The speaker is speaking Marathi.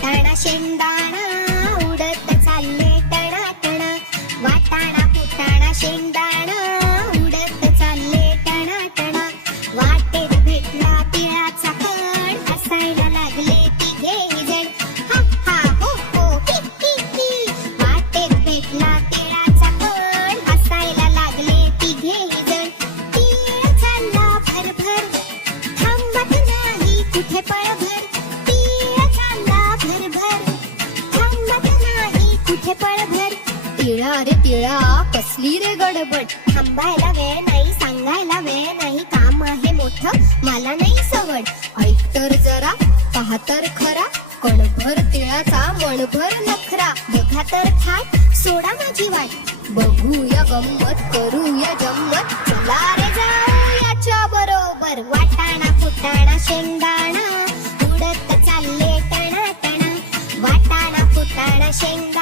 फुटाणा शेंगदाणा उडत चालले टणा टणा. वाटाणा फुटाणा शेंगदाणा उडत चालले टणा टणा. वाटेत भेटला तिळाचा कण हसायला लागले तिघे जण. हा हा हो हो ही ही ही. वाटेत भेटला तिळाचा कण हसायला लागले तिघे जण. तीळ चालला भरभर थांबत नाही कुठे पळभर. तीळ चालला भरभर थांबत नाही कुठे पळभर. तिळा रे तिळा कसली रे गडबड. थांबायला वेळ नाही सांगायला वेळ नाही. काम आहे मोठं मला नाही सवड. ऐक तर जरा पहा तर खरा कणभर तिळाचा मणभर नखरा. बघा तर थाट सोडा माझी वाट. बघूया गंमत करूया जम्मत. चला रे जाऊ याच्या बरोबर. वाटाणा फुटाणा शेंगदाणा उडत चालले टणा टणा. वाटाणा फुटाणा शेंगदाणा